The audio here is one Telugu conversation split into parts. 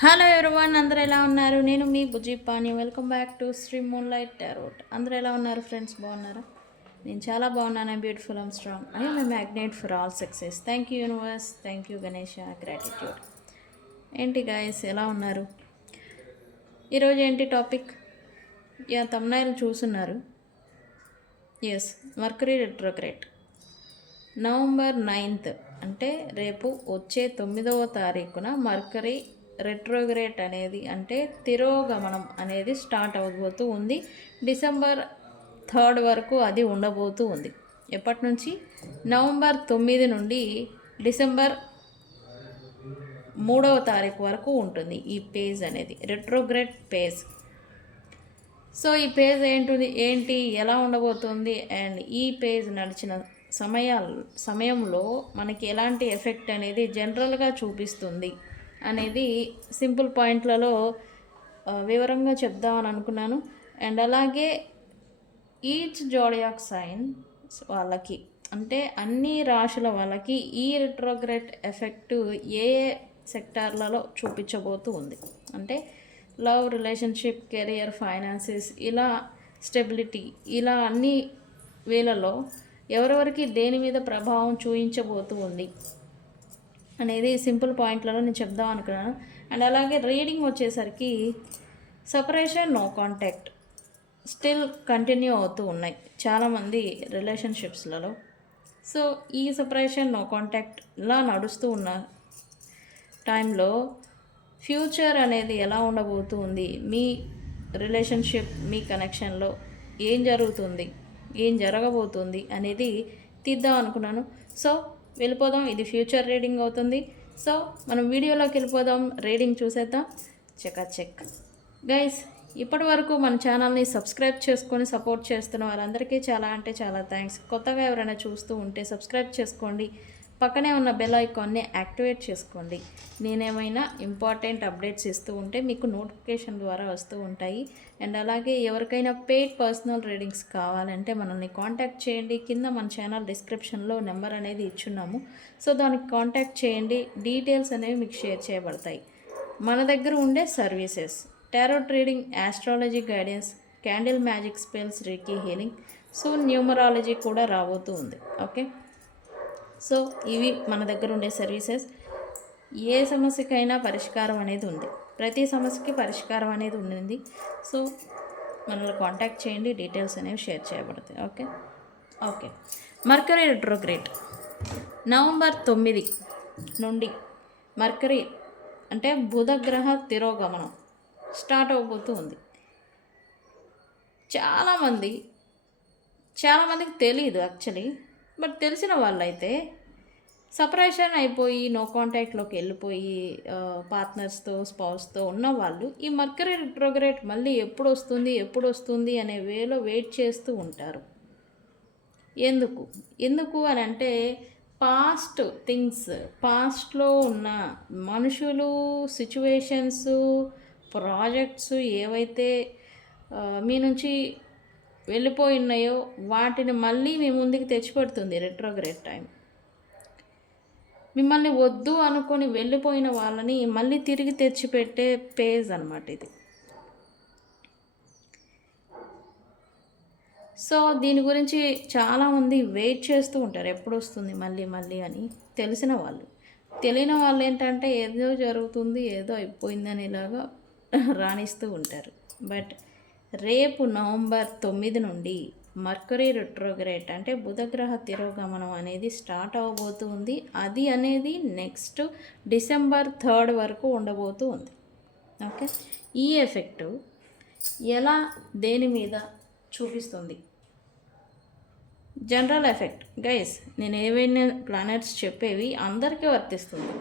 హలో ఎవరివన్, అందరూ ఎలా ఉన్నారు? నేను మీ Bujji Pani. Welcome back to Sri moonlight tarot. అందరూ ఎలా ఉన్నారు ఫ్రెండ్స్? బాగున్నారా? నేను చాలా బాగున్నాను. Beautiful, I'm strong. I am a magnet for all success. Thank you universe, thank you Ganesha, gratitude. ఏంటి గాయస్, ఎలా ఉన్నారు? ఈరోజు ఏంటి టాపిక్? తమ్నైల్ చూస్తున్నారు. Yes, mercury retrograde November 9th, అంటే రేపు వచ్చే 9వ తారీఖున మర్కరీ రెట్రోగ్రేట్ అనేది, అంటే తిరోగమనం అనేది స్టార్ట్ అవ్వబోతూ ఉంది. డిసెంబర్ 3rd వరకు అది ఉండబోతూ ఉంది. ఎప్పటి నుంచి? నవంబర్ 9 నుండి డిసెంబర్ 3వ తారీఖు వరకు ఉంటుంది ఈ పేజ్ అనేది, రెట్రోగ్రేడ్ పేజ్. సో ఈ పేజ్ ఏంటి, ఎలా ఉండబోతుంది, అండ్ ఈ పేజ్ నడిచిన సమయంలో మనకి ఎలాంటి ఎఫెక్ట్ అనేది జనరల్గా చూపిస్తుంది అనేది సింపుల్ పాయింట్లలో వివరంగా చెప్దామని అనుకున్నాను. అండ్ అలాగే ఈచ్ జోడియాక్ సైన్ వాళ్ళకి, అంటే అన్ని రాశుల వాళ్ళకి ఈ రెట్రోగ్రేడ్ ఎఫెక్ట్ ఏ సెక్టార్లలో చూపించబోతూ ఉంది, అంటే లవ్, రిలేషన్షిప్, కెరియర్, ఫైనాన్సెస్, ఇలా స్టెబిలిటీ, ఇలా అన్ని వేళల్లో ఎవరెవరికి దేని మీద ప్రభావం చూపించబోతూ ఉంది అనేది సింపుల్ పాయింట్లలో నేను చెప్దాం అనుకున్నాను. అండ్ అలాగే రీడింగ్ వచ్చేసరికి separation, no contact still continue అవుతూ ఉన్నాయి చాలామంది రిలేషన్షిప్స్లలో. సో ఈ సపరేషన్, నో కాంటాక్ట్ ఇలా నడుస్తూ ఉన్న టైంలో ఫ్యూచర్ అనేది ఎలా ఉండబోతుంది, మీ రిలేషన్షిప్, మీ కనెక్షన్లో ఏం జరుగుతుంది, ఏం జరగబోతుంది అనేది తీద్దాం అనుకున్నాను. సో వెళ్ళిపోదాం. ఇది ఫ్యూచర్ రీడింగ్ అవుతుంది. సో మనం వీడియోలోకి వెళ్ళిపోదాం, రీడింగ్ చూసేద్దాం. చెక్ గైస్, ఇప్పటి వరకు మన ఛానల్ని సబ్స్క్రైబ్ చేసుకొని సపోర్ట్ చేస్తున్న వారందరికీ చాలా అంటే చాలా థ్యాంక్స్. కొత్తగా ఎవరైనా చూస్తూ ఉంటే సబ్స్క్రైబ్ చేసుకోండి, పక్కనే ఉన్న బెల్ ఐకాన్ని యాక్టివేట్ చేసుకోండి. నేనేమైనా ఇంపార్టెంట్ అప్డేట్స్ ఇస్తూ ఉంటే మీకు నోటిఫికేషన్ ద్వారా వస్తూ ఉంటాయి. అండ్ అలాగే ఎవరికైనా పెయిడ్ పర్సనల్ రీడింగ్స్ కావాలంటే మనల్ని కాంటాక్ట్ చేయండి. కింద మన ఛానల్ డిస్క్రిప్షన్లో నెంబర్ అనేది ఇచ్చున్నాము. సో దానికి కాంటాక్ట్ చేయండి. డీటెయిల్స్ అనేవి మీకు షేర్ చేయబడతాయి. మన దగ్గర ఉండే services: tarot reading, astrology guidance, candle magic spells, reiki healing, so numerology కూడా రాబోతూ ఉంది. ఓకే, సో ఇవి మన దగ్గర ఉండే సర్వీసెస్. ఏ సమస్యకైనా పరిష్కారం అనేది ఉంది, ప్రతి సమస్యకి పరిష్కారం అనేది ఉంది. సో మనల్ని కాంటాక్ట్ చేయండి, డీటెయిల్స్ అనేవి షేర్ చేయబడతాయి. ఓకే మర్కరీ రెట్రోగ్రేడ్ నవంబర్ 9 నుండి మర్కరీ, అంటే బుధగ్రహ తిరోగమనం స్టార్ట్ అవబోతూ ఉంది. చాలామందికి తెలియదు యాక్చువల్లీ, బట్ తెలిసిన వాళ్ళైతే సపరేషన్ అయిపోయి నో కాంటాక్ట్లోకి వెళ్ళిపోయి పార్ట్నర్స్తో, స్పౌస్తో ఉన్న వాళ్ళు ఈ మర్కరీ రెట్రోగ్రేడ్ మళ్ళీ ఎప్పుడు వస్తుంది అనే వేలో వెయిట్ చేస్తూ ఉంటారు. ఎందుకు అని అంటే పాస్ట్ థింగ్స్, పాస్ట్లో ఉన్న మనుషులు, సిచ్యువేషన్స్, ప్రాజెక్ట్స్ ఏవైతే మీ నుంచి వెళ్ళిపోయి ఉన్నాయో వాటిని మళ్ళీ మీ ముందుకు తెచ్చిపెడుతుంది రెట్రోగ్రేడ్ టైం. మిమ్మల్ని వద్దు అనుకొని వెళ్ళిపోయిన వాళ్ళని మళ్ళీ తిరిగి తెచ్చిపెట్టే పేజ్ అన్నమాట ఇది. సో దీని గురించి చాలామంది వెయిట్ చేస్తూ ఉంటారు, ఎప్పుడు వస్తుంది మళ్ళీ అని. తెలియని వాళ్ళు ఏంటంటే ఏదో జరుగుతుంది, ఏదో అయిపోయిందని ఇలాగా రాణిస్తూ ఉంటారు. బట్ రేపు నవంబర్ 9 నుండి మర్కరీ రెట్రోగ్రేడ్, అంటే బుధగ్రహ తిరోగమనం అనేది స్టార్ట్ అవ్వబోతుంది. అది అనేది నెక్స్ట్ డిసెంబర్ 3rd వరకు ఉండబోతూ ఉంది. ఓకే, ఈ ఎఫెక్టు ఎలా, దేని మీద చూపిస్తుంది? జనరల్ ఎఫెక్ట్ గైస్, నేను ఏవైనా ప్లానెట్స్ చెప్పేవి అందరికీ వర్తిస్తుంది.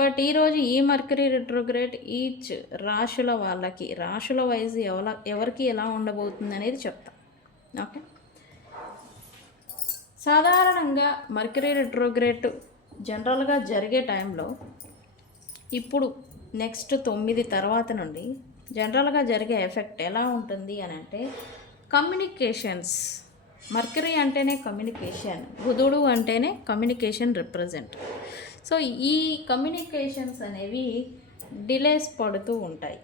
బట్ ఈరోజు ఈ మర్కరీ రెట్రోగ్రేడ్ ఈచ్ రాశుల వాళ్ళకి, రాశుల వైజ్ ఎవరికి ఎలా ఉండబోతుంది అనేది చెప్తా. ఓకే, సాధారణంగా మర్కరీ రెట్రోగ్రేడ్ జనరల్గా జరిగే టైంలో, ఇప్పుడు నెక్స్ట్ 9 తర్వాత నుండి జనరల్గా జరిగే ఎఫెక్ట్ ఎలా ఉంటుంది అని అంటే కమ్యూనికేషన్స్. మర్కరీ అంటేనే కమ్యూనికేషన్, బుధుడు అంటేనే కమ్యూనికేషన్ రిప్రజెంట్. సో ఈ కమ్యూనికేషన్స్ అనేవి డిలేస్ పడుతూ ఉంటాయి.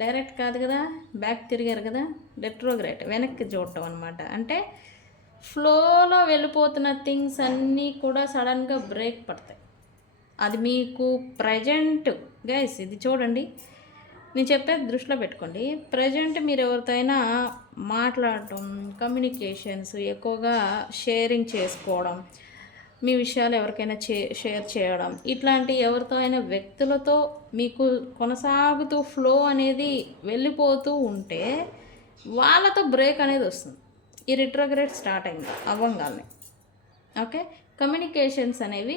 డైరెక్ట్ కాదు కదా, బ్యాక్ తిరిగారు కదా, రెట్రోగ్రేడ్ వెనక్కి చూడటం అనమాట. అంటే ఫ్లోలో వెళ్ళిపోతున్న థింగ్స్ అన్నీ కూడా సడన్గా బ్రేక్ పడతాయి. అది మీకు ప్రజెంట్ గైస్ ఇది చూడండి, నేను చెప్పేది దృష్టిలో పెట్టుకోండి. ప్రజెంట్ మీరు ఎవరితో అయినా మాట్లాడటం, కమ్యూనికేషన్స్ ఎక్కువగా షేరింగ్ చేసుకోవడం, మీ విషయాలు ఎవరికైనా షేర్ చేయడం, ఇట్లాంటి ఎవరితో అయినా వ్యక్తులతో మీకు కొనసాగుతూ ఫ్లో అనేది వెళ్ళిపోతూ ఉంటే వాళ్ళతో బ్రేక్ అనేది వస్తుంది. ఈ రిట్రోగ్రేడ్ స్టార్ట్ అయింది అవ్వంగానే. ఓకే, కమ్యూనికేషన్స్ అనేవి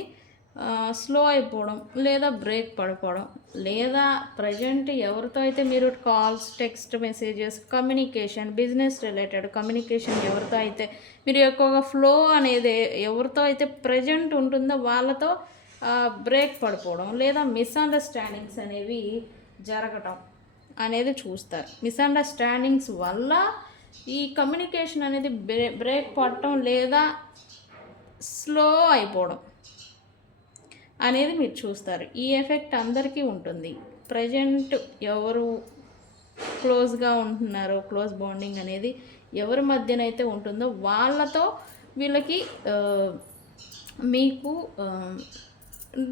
స్లో అయిపోవడం లేదా బ్రేక్ పడిపోవడం, లేదా ప్రజెంట్ ఎవరితో అయితే మీరు calls, text messages, communication, business related communication ఎవరితో అయితే మీరు ఎక్కువగా ఫ్లో అనేది ఎవరితో అయితే ప్రజెంట్ ఉంటుందో వాళ్ళతో బ్రేక్ పడిపోవడం లేదా మిస్అండర్స్టాండింగ్స్ అనేవి జరగటం అనేది చూస్తారు. మిస్అండర్స్టాండింగ్స్ వల్ల ఈ కమ్యూనికేషన్ అనేది బ్రేక్ పడటం లేదా స్లో అయిపోవడం అనేది మీరు చూస్తారు. ఈ ఎఫెక్ట్ అందరికీ ఉంటుంది. ప్రజెంట్ ఎవరు క్లోజ్గా ఉంటున్నారో, క్లోజ్ బాండింగ్ అనేది ఎవరి మధ్యనైతే ఉంటుందో వాళ్ళతో వీళ్ళకి మీకు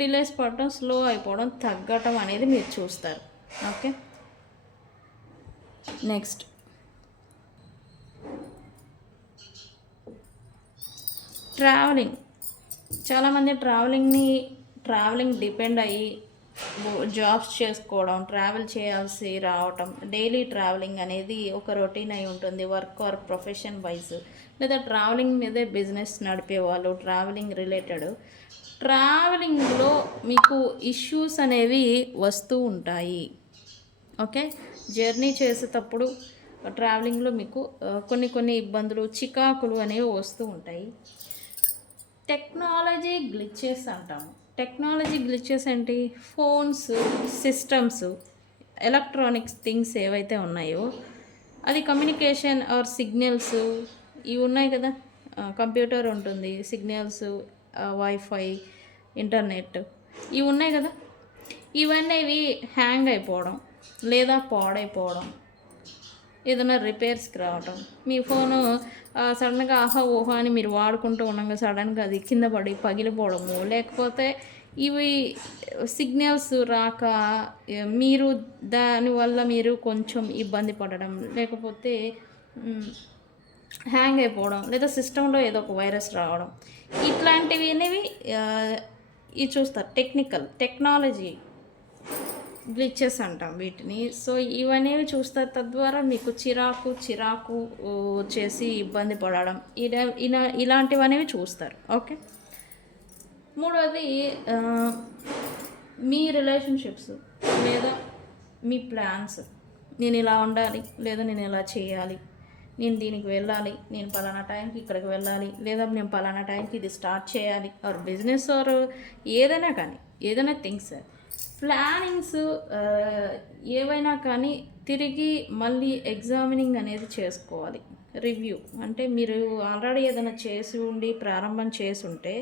డిలేస్ పడటం, స్లో అయిపోవడం, తగ్గటం అనేది మీరు చూస్తారు. Okay, next travelling. చాలామంది ట్రావెలింగ్ డిపెండ్ అయ్యి జాబ్స్ చేసుకోవడం, ట్రావెల్ చేయాల్సి రావటం, డైలీ ట్రావెలింగ్ అనేది ఒక రొటీన్ అయి ఉంటుంది. వర్క్ ఆర్ ప్రొఫెషన్ వైజ్, లేదా ట్రావెలింగ్ మీదే బిజినెస్ నడిపేవాళ్ళు, ట్రావెలింగ్ రిలేటెడ్ ట్రావెలింగ్లో మీకు ఇష్యూస్ అనేవి వస్తూ ఉంటాయి. ఓకే, జర్నీ చేసేటప్పుడు ట్రావెలింగ్లో మీకు కొన్ని ఇబ్బందులు, చికాకులు అనేవి వస్తూ ఉంటాయి. టెక్నాలజీ గ్లిచెస్ అంటాము. టెక్నాలజీ గ్లిచెస్ ఏంటి? ఫోన్స్, సిస్టమ్స్, ఎలక్ట్రానిక్స్ థింగ్స్ ఏవైతే ఉన్నాయో అది కమ్యూనికేషన్ ఆర్ సిగ్నల్స్ ఇవి ఉన్నాయి కదా, కంప్యూటర్ ఉంటుంది, సిగ్నల్స్, వైఫై, ఇంటర్నెట్ ఇవి ఉన్నాయి కదా, ఇవన్నీ హ్యాంగ్ అయిపోవడం లేదా పాడైపోవడం, ఏదైనా రిపేర్స్కి రావటం, మీ ఫోను సడన్గా ఆహా ఊహా అని మీరు వాడుకుంటూ ఉండగా సడన్గా అది కింద పడి పగిలిపోవడము, లేకపోతే ఇవి సిగ్నల్స్ రాక మీరు దానివల్ల మీరు కొంచెం ఇబ్బంది పడడం, లేకపోతే హ్యాంగ్ అయిపోవడం, లేదా సిస్టంలో ఏదో ఒక వైరస్ రావడం, ఇట్లాంటివి అనేవి ఇవి చూస్తారు. టెక్నాలజీ గ్లిచెస్ అంటాం వీటిని. సో ఇవనేవి చూస్తారు. తద్వారా మీకు చిరాకు వచ్చేసి ఇబ్బంది పడడం, ఇలాంటివనేవి చూస్తారు. ఓకే, మూడవది మీ రిలేషన్షిప్స్ లేదా మీ ప్లాన్స్. నేను ఇలా ఉండాలి, లేదా నేను ఇలా చేయాలి, నేను దీనికి వెళ్ళాలి, నేను పలానా టైంకి ఇక్కడికి వెళ్ళాలి, లేదా నేను పలానా టైంకి ఇది స్టార్ట్ చేయాలి, ఆర్ బిజినెస్ ఆర్ ఏదైనా కానీ, ఏదైనా థింగ్స్, ప్లానింగ్స్ ఏవైనా కానీ తిరిగి మళ్ళీ ఎగ్జామినింగ్ అనేది చేసుకోవాలి. రివ్యూ అంటే మీరు ఆల్రెడీ ఏదైనా చేసి ఉండి ప్రారంభం చేసి ఉంటే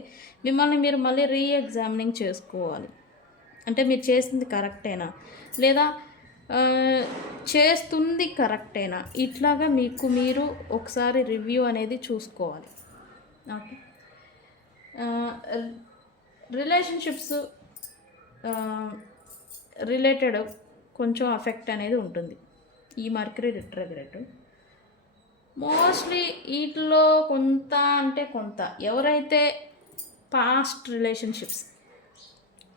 మిమ్మల్ని మీరు మళ్ళీ ఎగ్జామినింగ్ చేసుకోవాలి. అంటే మీరు చేసింది కరెక్టేనా, లేదా చేస్తుంది కరెక్టేనా, ఇట్లాగా మీకు మీరు ఒకసారి రివ్యూ అనేది చూసుకోవాలి. ఓకే, రిలేషన్షిప్స్ రిలేటెడ్ కొంచెం ఎఫెక్ట్ అనేది ఉంటుంది ఈ మర్కరీ రిట్రోగ్రేడ్. మోస్ట్లీ వీటిలో కొంత ఎవరైతే పాస్ట్ రిలేషన్షిప్స్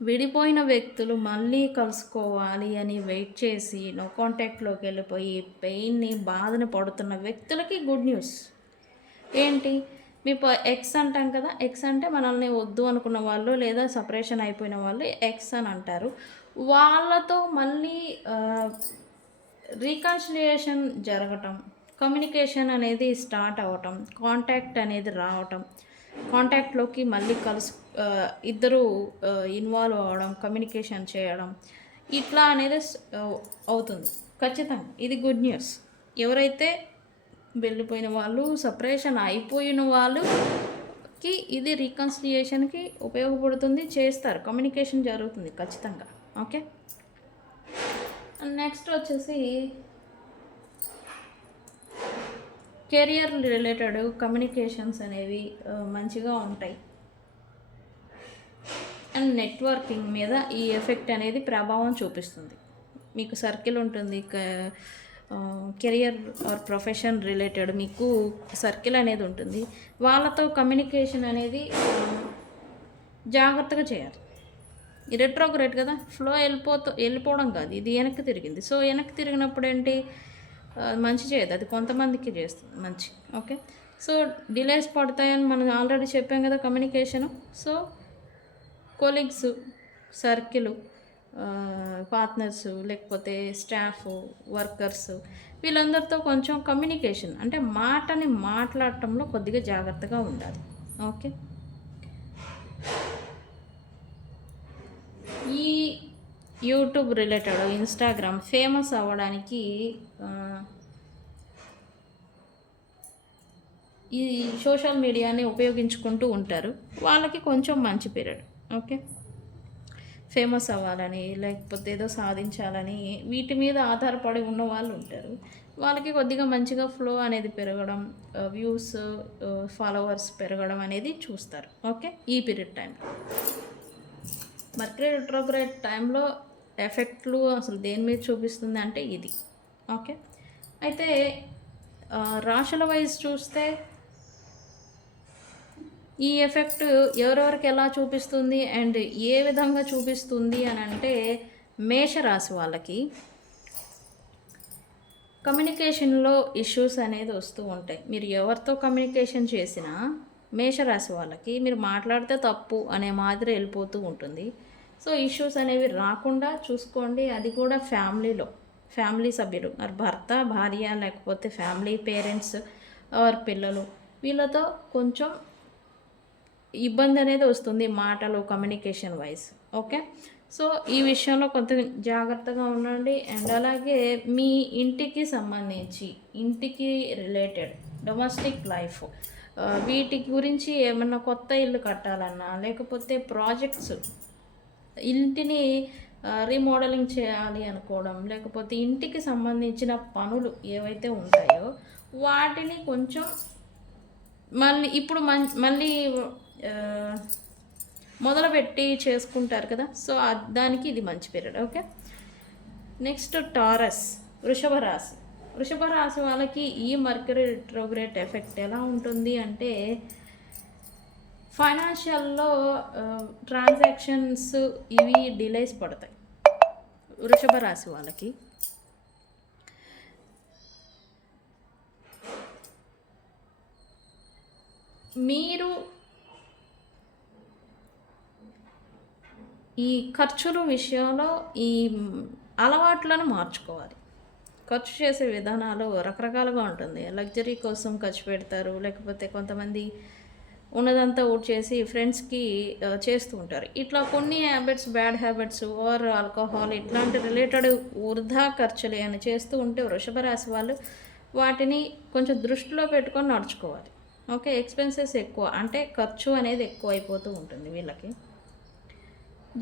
విడిపోయిన వ్యక్తులు మళ్ళీ కలుసుకోవాలి అని వెయిట్ చేసి నో కాంటాక్ట్లోకి వెళ్ళిపోయి పెయిన్ని, బాధని పడుతున్న వ్యక్తులకి గుడ్ న్యూస్ ఏంటి? మీ ఎక్స్ అంటాం కదా, ఎక్స్ అంటే మనల్ని వద్దు అనుకున్న వాళ్ళు లేదా సపరేషన్ అయిపోయిన వాళ్ళు ఎక్స్ అని అంటారు. వాళ్ళతో మళ్ళీ రీకన్సిలియేషన్ జరగటం, కమ్యూనికేషన్ అనేది స్టార్ట్ అవ్వటం, కాంటాక్ట్ అనేది రావటం, కాంటాక్ట్లోకి మళ్ళీ ఇద్దరు ఇన్వాల్వ్ అవ్వడం, కమ్యూనికేషన్ చేయడం, ఇట్లా అనేది అవుతుంది ఖచ్చితంగా. ఇది గుడ్ న్యూస్. ఎవరైతే వెళ్ళిపోయిన వాళ్ళు, సపరేషన్ అయిపోయిన వాళ్ళకి ఇది రీకన్సిలియేషన్కి ఉపయోగపడుతుంది, చేస్తారు, కమ్యూనికేషన్ జరుగుతుంది ఖచ్చితంగా. ఓకే. నెక్స్ట్ వచ్చేసి కెరియర్ రిలేటెడ్ కమ్యూనికేషన్స్ అనేవి మంచిగా ఉంటాయి. అండ్ నెట్వర్కింగ్ మీద ఈ ఎఫెక్ట్ అనేది ప్రభావం చూపిస్తుంది. మీకు సర్కిల్ ఉంటుంది, కెరియర్ ఆర్ ప్రొఫెషన్ రిలేటెడ్ మీకు సర్కిల్ అనేది ఉంటుంది. వాళ్ళతో కమ్యూనికేషన్ అనేది జాగ్రత్తగా చేయాలి. ఈ రెట్రోగ్రేడ్ కదా, ఫ్లో వెళ్ళిపోవడం కాదు, ఇది వెనక్కి తిరిగింది. సో వెనక్కి తిరిగినప్పుడు ఏంటి, మంచి చేయదు, అది కొంతమందికి చేస్తుంది మంచి. ఓకే, సో డిలేస్ పడతాయని మనం ఆల్రెడీ చెప్పాం కదా communication. So colleagues, circle, partners, లేకపోతే స్టాఫ్, వర్కర్స్, వీళ్ళందరితో కొంచెం కమ్యూనికేషన్ అంటే మాటని మాట్లాడటంలో కొద్దిగా జాగ్రత్తగా ఉండాలి. ఓకే, ఈ యూట్యూబ్ రిలేటెడ్, ఇన్స్టాగ్రామ్ ఫేమస్ అవ్వడానికి ఈ సోషల్ మీడియాని ఉపయోగించుకుంటూ ఉంటారు. వాళ్ళకి కొంచెం మంచి పీరియడ్. ఓకే, ఫేమస్ అవ్వాలని లేకపోతే ఏదో సాధించాలని వీటి మీద ఆధారపడి ఉన్న వాళ్ళు ఉంటారు. వాళ్ళకి కొద్దిగా మంచిగా ఫ్లో అనేది పెరగడం, వ్యూస్, ఫాలోవర్స్ పెరగడం అనేది చూస్తారు. ఓకే, ఈ పీరియడ్ టైంలో. మర్కరీ రెట్రోగ్రేడ్ టైంలో ఎఫెక్ట్లు అసలు దేని మీద చూపిస్తుంది అంటే ఇది. ఓకే, అయితే రాశుల వైజ్ చూస్తే ఈ ఎఫెక్ట్ ఎవరెవరికి ఎలా చూపిస్తుంది అండ్ ఏ విధంగా చూపిస్తుంది అని అంటే, మేషరాశి వాళ్ళకి కమ్యూనికేషన్లో ఇష్యూస్ అనేది వస్తూ ఉంటాయి. మీరు ఎవరితో కమ్యూనికేషన్ చేసినా మేషరాశి వాళ్ళకి మీరు మాట్లాడితే తప్పు అనే మాదిరి వెళ్ళిపోతూ ఉంటుంది. సో ఇష్యూస్ అనేవి రాకుండా చూసుకోండి. అది కూడా ఫ్యామిలీలో, ఫ్యామిలీ సభ్యులు, మరి భర్త, భార్య, లేకపోతే ఫ్యామిలీ పేరెంట్స్ ఆర్ పిల్లలు, వీళ్ళతో కొంచెం ఇబ్బంది అనేది వస్తుంది మాటలు, కమ్యూనికేషన్ వైజ్. ఓకే, సో ఈ విషయంలో కొంత జాగ్రత్తగా ఉండండి. అండ్ అలాగే మీ ఇంటికి సంబంధించి, ఇంటికి రిలేటెడ్ డొమెస్టిక్ లైఫ్, వీటి గురించి ఏమన్నా కొత్త ఇల్లు కట్టాలన్నా, లేకపోతే ప్రాజెక్ట్స్, ఇంటిని రీమోడలింగ్ చేయాలి అనుకోవడం, లేకపోతే ఇంటికి సంబంధించిన పనులు ఏవైతే ఉంటాయో వాటిని కొంచెం మళ్ళీ ఇప్పుడు మళ్ళీ మొదలుపెట్టి చేసుకుంటారు కదా. సో దానికి ఇది మంచి పీరియడ్. ఓకే, నెక్స్ట్ టారస్, వృషభ రాశి. వృషభ రాశి వాళ్ళకి ఈ మర్కరీ రెట్రోగ్రేడ్ ఎఫెక్ట్ ఎలా ఉంటుంది అంటే, ఫైనాన్షియల్లో ట్రాన్సాక్షన్స్ ఇవి డిలేస్ పడతాయి వృషభ రాశి వాళ్ళకి. మీరు ఈ ఖర్చుల విషయంలో ఈ అలవాట్లను మార్చుకోవాలి. ఖర్చు చేసే విధానాలు రకరకాలుగా ఉంటుంది. లగ్జరీ కోసం ఖర్చు పెడతారు, లేకపోతే కొంతమంది ఉన్నదంతా ఊట్ చేసి ఫ్రెండ్స్కి చేస్తూ ఉంటారు. ఇట్లా కొన్ని habits, bad habits or alcohol ఇట్లాంటి రిలేటెడ్ వృధా ఖర్చులు అని చేస్తూ ఉంటే వృషభ రాశి వాళ్ళు వాటిని కొంచెం దృష్టిలో పెట్టుకొని నడుచుకోవాలి. ఓకే, ఎక్స్పెన్సెస్ ఎక్కువ అంటే ఖర్చు అనేది ఎక్కువ అయిపోతూ ఉంటుంది వీళ్ళకి.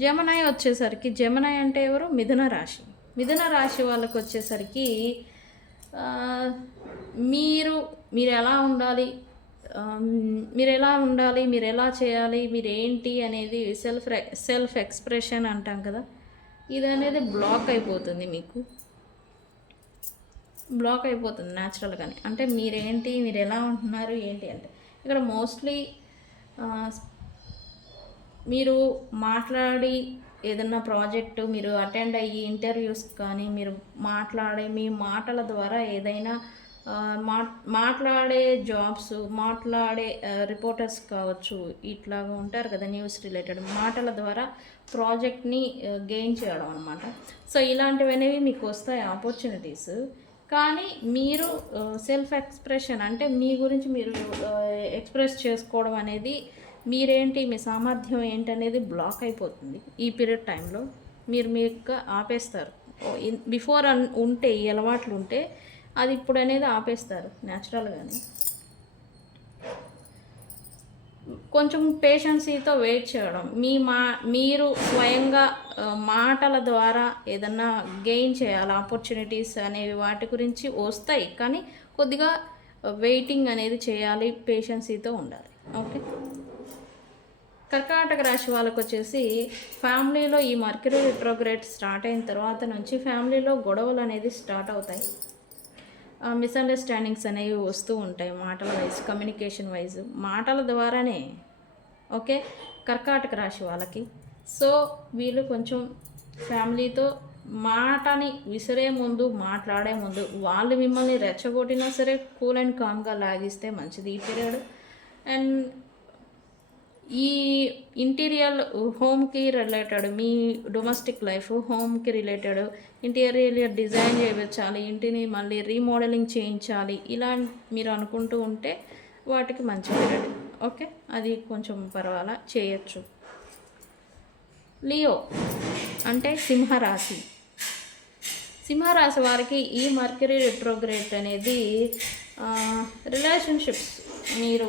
జెమిని వచ్చేసరికి, జెమిని అంటే ఎవరు, మిథున రాశి. మిథున రాశి వాళ్ళకి వచ్చేసరికి మీరు ఎలా ఉండాలి, మీరు ఎలా చేయాలి, మీరు ఏంటి అనేది సెల్ఫ్ ఎక్స్ప్రెషన్ అంటాం కదా, ఇది అనేది బ్లాక్ అయిపోతుంది, మీకు బ్లాక్ అయిపోతుంది న్యాచురల్గానే. అంటే మీరేంటి, మీరు ఎలా ఉంటున్నారు ఏంటి అంటే, ఇక్కడ మోస్ట్లీ మీరు మాట్లాడి ఏదన్నా ప్రాజెక్టు మీరు అటెండ్ అయ్యి ఇంటర్వ్యూస్ కానీ మీరు మాట్లాడే మీ మాటల ద్వారా ఏదైనా మాట్లాడే జాబ్స్, మాట్లాడే రిపోర్టర్స్ కావచ్చు, ఇట్లాగా ఉంటారు కదా న్యూస్ రిలేటెడ్, మాటల ద్వారా ప్రాజెక్ట్ని గెయిన్ చేయడం అనమాట. సో ఇలాంటివనేవి మీకు వస్తాయి ఆపర్చునిటీస్. కానీ మీరు సెల్ఫ్ ఎక్స్ప్రెషన్ అంటే మీ గురించి మీరు ఎక్స్ప్రెస్ చేసుకోవడం అనేది, మీరేంటి, మీ సామర్థ్యం ఏంటనేది బ్లాక్ అయిపోతుంది ఈ పీరియడ్ టైంలో. మీకు ఆపేస్తారు. బిఫోర్ ఉంటే ఈ అలవాట్లు ఉంటే అది ఇప్పుడు అనేది ఆపేస్తారు న్యాచురల్గానే. కొంచెం పేషెన్సీతో వెయిట్ చేయడం, మీరు స్వయంగా మాటల ద్వారా ఏదన్నా గెయిన్ చేయాలి ఆపర్చునిటీస్ అనేవి వాటి గురించి వస్తాయి, కానీ కొద్దిగా వెయిటింగ్ అనేది చేయాలి, పేషెన్సీతో ఉండాలి. ఓకే. కర్కాటక రాశి వాళ్ళకు వచ్చేసి ఫ్యామిలీలో ఈ మర్క్యూరీ రిట్రోగ్రేడ్ స్టార్ట్ అయిన తర్వాత నుంచి ఫ్యామిలీలో గొడవలు అనేది స్టార్ట్ అవుతాయి. మిస్అండర్స్టాండింగ్స్ అనేవి వస్తూ ఉంటాయి మాటల వైజ్, కమ్యూనికేషన్ వైజ్, మాటల ద్వారానే. ఓకే. కర్కాటక రాశి వాళ్ళకి సో వీళ్ళు కొంచెం ఫ్యామిలీతో మాటని విసిరే ముందు, మాట్లాడే ముందు వాళ్ళు మిమ్మల్ని రెచ్చగొట్టినా సరే కూల్ అండ్ కామ్గా లాగిస్తే మంచిది ఈ పీరియడ్. అండ్ ఈ ఇంటీరియర్ హోమ్కి రిలేటెడ్, మీ డొమెస్టిక్ లైఫ్ హోమ్కి రిలేటెడ్ ఇంటీరియర్ డిజైన్ చేయించాలి, ఇంటిని మళ్ళీ రీమోడలింగ్ చేయించాలి, ఇలా మీరు అనుకుంటూ ఉంటే వాటికి మంచి పీరియడ్. ఓకే, అది కొంచెం పర్వాలా చేయొచ్చు. లియో అంటే సింహరాశి. సింహరాశి వారికి ఈ మర్క్యూరీ రిట్రోగ్రేడ్ అనేది రిలేషన్షిప్స్, మీరు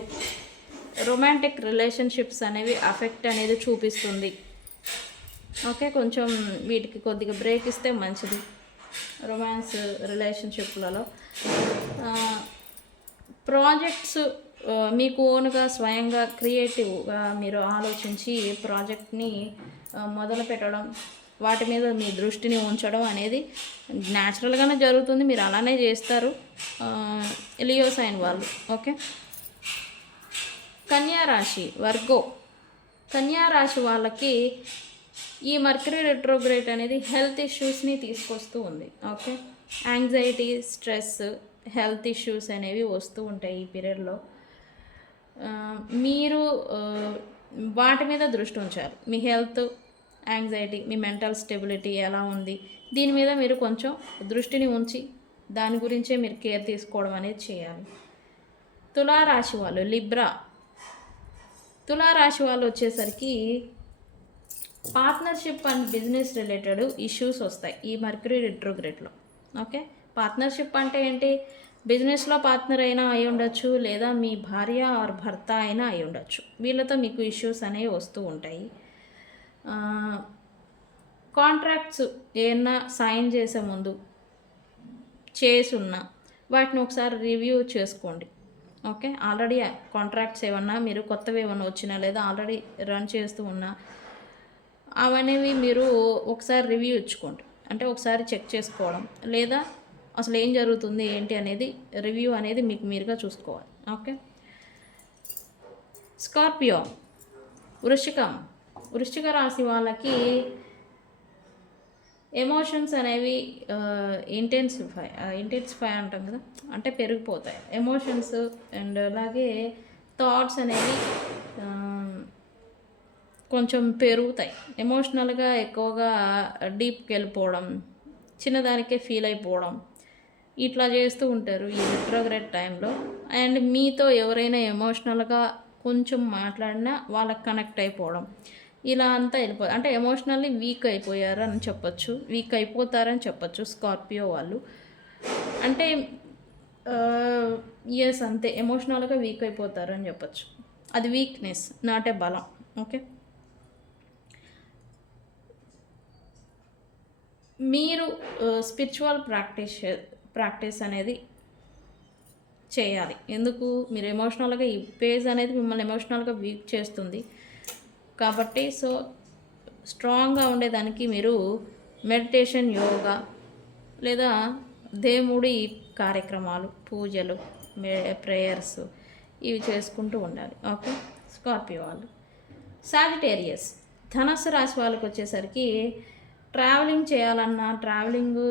రొమాంటిక్ రిలేషన్షిప్స్ అనేవి అఫెక్ట్ అనేది చూపిస్తుంది. ఓకే, కొంచెం వీటికి కొద్దిగా బ్రేక్ ఇస్తే మంచిది. రొమాన్స్ రిలేషన్షిప్లలో ప్రాజెక్ట్స్ మీకు ఓన్గా స్వయంగా క్రియేటివ్గా మీరు ఆలోచించి ప్రాజెక్ట్ని మొదలు పెట్టడం, వాటి మీద మీ దృష్టిని ఉంచడం అనేది న్యాచురల్గానే జరుగుతుంది, మీరు అలానే చేస్తారు లియో సైన్ వాళ్ళు. ఓకే. కన్యారాశి, వర్గో. కన్యారాశి వాళ్ళకి ఈ మర్క్యూరీ రిట్రోగ్రేడ్ అనేది హెల్త్ ఇష్యూస్ని తీసుకొస్తూ ఉంది. Okay, anxiety, stress, health issues అనేవి వస్తూ ఉంటాయి ఈ పీరియడ్లో. మీరు వాటి మీద దృష్టి ఉంచాలి. మీ హెల్త్, యాంగ్జైటీ, మీ మెంటల్ స్టెబిలిటీ ఎలా ఉంది, దీని మీద మీరు కొంచెం దృష్టిని ఉంచి దాని గురించే మీరు కేర్ తీసుకోవడం అనేది చేయాలి. తులారాశి వాళ్ళు, లిబ్రా. తులారాశి వాళ్ళు వచ్చేసరికి partnership and business related issues వస్తాయి ఈ మర్క్యూరీ రిట్రోగ్రేడ్లో. ఓకే, పార్ట్నర్షిప్ అంటే ఏంటి? బిజినెస్లో పార్ట్నర్ అయినా అయి ఉండొచ్చు, లేదా మీ భార్య ఆర్ భర్త అయినా అయి ఉండొచ్చు. వీళ్ళతో మీకు ఇష్యూస్ అనేవి వస్తూ ఉంటాయి. కాంట్రాక్ట్స్ ఏమన్నా సైన్ చేసే ముందు చేసున్నా వాటిని ఒకసారి రివ్యూ చేసుకోండి. ఓకే, ఆల్రెడీ కాంట్రాక్ట్స్ ఏమన్నా మీరు కొత్తవి ఏమన్నా వచ్చినా, లేదా ఆల్రెడీ రన్ చేస్తూ ఉన్నా అవనేవి మీరు ఒకసారి రివ్యూ ఇచ్చుకోండి. అంటే ఒకసారి చెక్ చేసుకోవడం, లేదా అసలు ఏం జరుగుతుంది ఏంటి అనేది రివ్యూ అనేది మీకు మీరుగా చూసుకోవాలి. ఓకే. స్కార్పియో, వృశ్చిక రాశి వాళ్ళకి ఎమోషన్స్ అనేవి ఇంటెన్సిఫై అంటాం కదా, అంటే పెరిగిపోతాయి ఎమోషన్స్. అండ్ అలాగే థాట్స్ అనేవి కొంచెం పెరుగుతాయి. ఎమోషనల్గా ఎక్కువగా డీప్కి వెళ్ళిపోవడం, చిన్నదానికే ఫీల్ అయిపోవడం, ఇట్లా చేస్తూ ఉంటారు ఈ రిట్రోగ్రేడ్ టైంలో. అండ్ మీతో ఎవరైనా ఎమోషనల్గా కొంచెం మాట్లాడినా వాళ్ళకి కనెక్ట్ అయిపోవడం, ఇలా అంతా వెళ్ళిపోతుంది. అంటే ఎమోషనల్లీ వీక్ అయిపోయారని చెప్పొచ్చు, వీక్ అయిపోతారని చెప్పొచ్చు స్కార్పియో వాళ్ళు. అంటే ఎస్, అంతే, ఎమోషనల్గా వీక్ అయిపోతారని చెప్పొచ్చు. అది వీక్నెస్, నాట్ ఏ బలం. ఓకే, మీరు స్పిరిచువల్ ప్రాక్టీస్ అనేది చేయాలి. ఎందుకు? మీరు ఎమోషనల్గా ఈ పేజ్ అనేది మిమ్మల్ని ఎమోషనల్గా వీక్ చేస్తుంది కాబట్టి, సో స్ట్రాంగ్గా ఉండేదానికి మీరు మెడిటేషన్, యోగా, లేదా దేవుడి కార్యక్రమాలు, పూజలు, ప్రేయర్స్ ఇవి చేసుకుంటూ ఉండాలి. ఓకే, స్కార్పియో వాళ్ళు. సాజిటేరియస్, ధనస్సు రాశి వాళ్ళకి వచ్చేసరికి ట్రావెలింగ్ చేయాలన్నా, ట్రావెలింగ్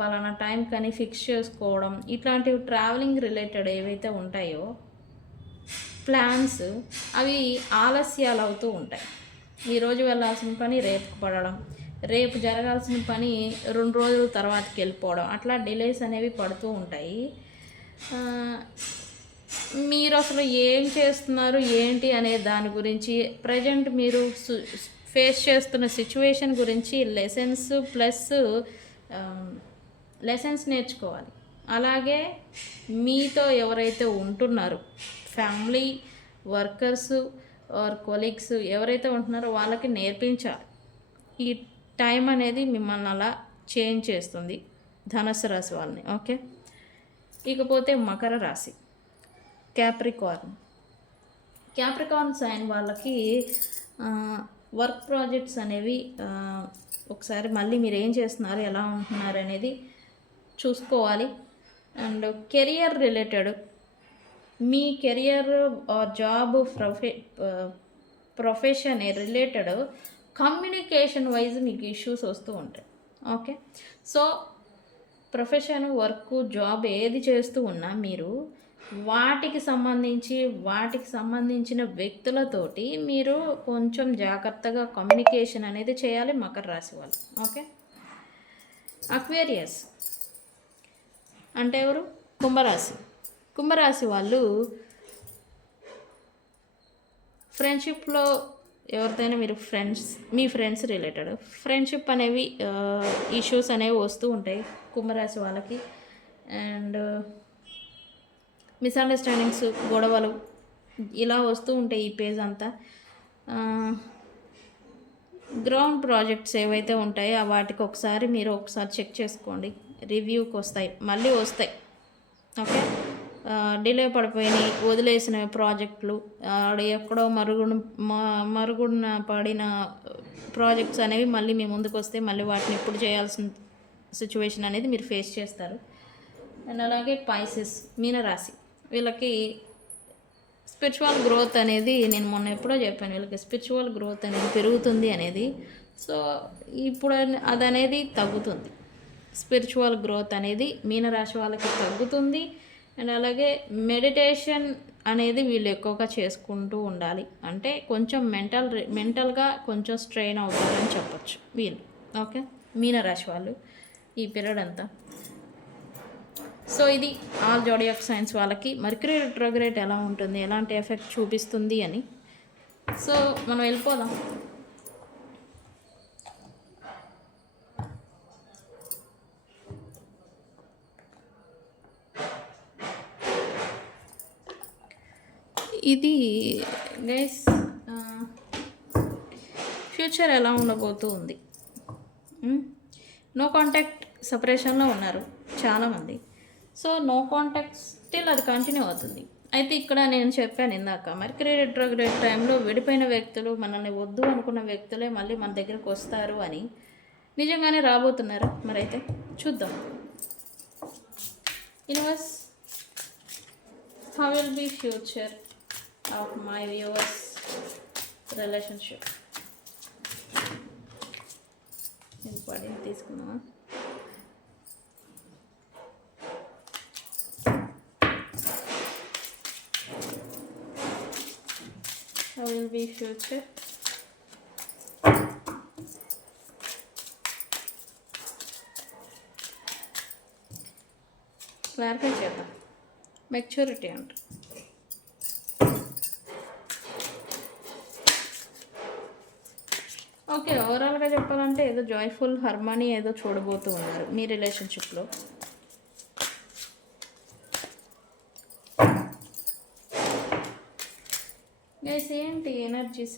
పలానా టైం కానీ ఫిక్స్ చేసుకోవడం, ఇట్లాంటివి ట్రావెలింగ్ రిలేటెడ్ ఏవైతే ఉంటాయో ప్లాన్స్, అవి ఆలస్యాలు అవుతూ ఉంటాయి. ఈరోజు వెళ్ళాల్సిన పని రేపుకు పడడం, రేపు జరగాల్సిన పని 2 రోజుల తర్వాతకి వెళ్ళిపోవడం, అట్లా డిలేస్ అనేవి పడుతూ ఉంటాయి. మీరు అసలు ఏం చేస్తున్నారు ఏంటి అనే దాని గురించి, ప్రజెంట్ మీరు ఫేస్ చేస్తున్న సిచ్యువేషన్ గురించి లెసన్స్ నేర్చుకోవాలి. అలాగే మీతో ఎవరైతే ఉంటున్నారో ఫ్యామిలీ, వర్కర్స్, ఆర్ కొలీగ్స్ ఎవరైతే ఉంటున్నారో వాళ్ళకి నేర్పించాలి. ఈ టైం అనేది మిమ్మల్ని అలా చేంజ్ చేస్తుంది, ధనుస్సు రాశి వాళ్ళని. ఓకే, ఇకపోతే మకర రాశి, క్యాప్రికార్న్. క్యాప్రికార్న్ సైన్ వాళ్ళకి వర్క్ ప్రాజెక్ట్స్ అనేవి ఒకసారి మళ్ళీ మీరు ఏం చేస్తున్నారు, ఎలా ఉంటున్నారు అనేది చూసుకోవాలి. And career related, me career job profession related communication wise మీకు ఇష్యూస్ వస్తూ ఉంటాయి. Okay, so profession, work, job ఏది చేస్తూ ఉన్నా మీరు వాటికి సంబంధించిన వ్యక్తులతోటి మీరు కొంచెం జాగ్రత్తగా కమ్యూనికేషన్ అనేది చేయాలి మకర రాశి వాళ్ళు. ఓకే, అక్వేరియస్ అంటే ఎవరు? కుంభరాశి వాళ్ళు ఫ్రెండ్షిప్లో ఎవరితోనైనా మీరు మీ ఫ్రెండ్స్ రిలేటెడ్ ఫ్రెండ్షిప్ అనేవి ఇష్యూస్ అనేవి వస్తూ ఉంటాయి కుంభరాశి వాళ్ళకి. అండ్ మిస్అండర్స్టాండింగ్స్, గొడవలు ఇలా వస్తూ ఉంటాయి ఈ పేజ్ అంతా. గ్రౌండ్ ప్రాజెక్ట్స్ ఏవైతే ఉంటాయో వాటికి ఒకసారి చెక్ చేసుకోండి, రివ్యూకి మళ్ళీ వస్తాయి. ఓకే, డిలే పడిపోయినాయి, వదిలేసిన ప్రాజెక్టులు, ఎక్కడో మరుగున పడిన ప్రాజెక్ట్స్ అనేవి మళ్ళీ మీ ముందుకు వస్తే మళ్ళీ వాటిని ఎప్పుడు చేయాల్సిన సిచ్యువేషన్ అనేది మీరు ఫేస్ చేస్తారు. అండ్ అలాగే పైసెస్, మీనరాశి, వీళ్ళకి స్పిరిచువల్ గ్రోత్ అనేది, నేను మొన్న ఎప్పుడో చెప్పాను, వీళ్ళకి స్పిరిచువల్ గ్రోత్ అనేది పెరుగుతుంది అనేది. సో ఇప్పుడు అది అనేది తగ్గుతుంది. స్పిరిచువల్ గ్రోత్ అనేది మీనరాశి వాళ్ళకి తగ్గుతుంది. అండ్ అలాగే మెడిటేషన్ అనేది వీళ్ళు ఎక్కువగా చేసుకుంటూ ఉండాలి. అంటే కొంచెం మెంటల్గా కొంచెం స్ట్రెయిన్ అవుతారని చెప్పచ్చు వీళ్ళు. ఓకే, మీనరాశి వాళ్ళు ఈ పీరియడ్ అంతా. సో ఇది ఆల్ జోడియాక్ సైన్స్ వాళ్ళకి మర్క్యూరీ రెట్రోగ్రేడ్ ఎలా ఉంటుంది, ఎలాంటి ఎఫెక్ట్ చూపిస్తుంది అని. సో మనం వెళ్ళిపోదాం. ఇది గైస్ ఫ్యూచర్ ఎలా ఉండబోతూ ఉంది. నో కాంటాక్ట్ సపరేషన్లో ఉన్నారు చాలామంది. సో నో కాంటాక్ట్ స్టిల్ అది కంటిన్యూ అవుతుంది. అయితే ఇక్కడ నేను చెప్పాను ఇందాక, మర్క్యూరీ రెట్రోగ్రేడ్ టైంలో విడిపోయిన వ్యక్తులు, మనల్ని వద్దు అనుకున్న వ్యక్తులే మళ్ళీ మన దగ్గరకు వస్తారు అని. నిజంగానే రాబోతున్నారు. మరైతే చూద్దాం. Universe, how will be future of my viewers relationship. ఇది పడింది, తీసుకున్నామా? How will be future? Clarify చేద్దాం. మెచ్యూరిటీ అంట. ఓకే, ఓవరాల్గా చెప్పాలంటే ఏదో జాయ్ఫుల్ హార్మనీ ఏదో చూడబోతూ ఉన్నారు మీ రిలేషన్షిప్లో. గైస్ ఏంటి ఎనర్జీస్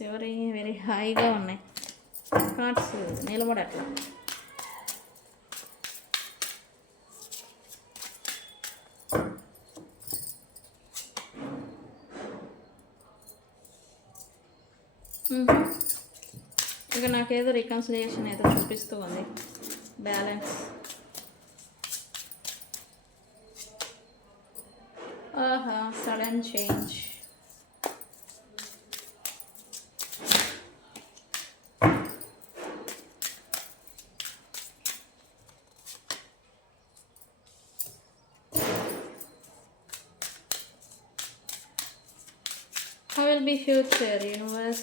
వెరీ హైగా ఉన్నాయి, కార్డ్స్ నిలబడట్లా. ఇక నాకేదో రికన్సిలియేషన్ ఏదో చూపిస్తూ ఉంది, బ్యాలెన్స్. ఆహా, sudden change. How will be future, universe?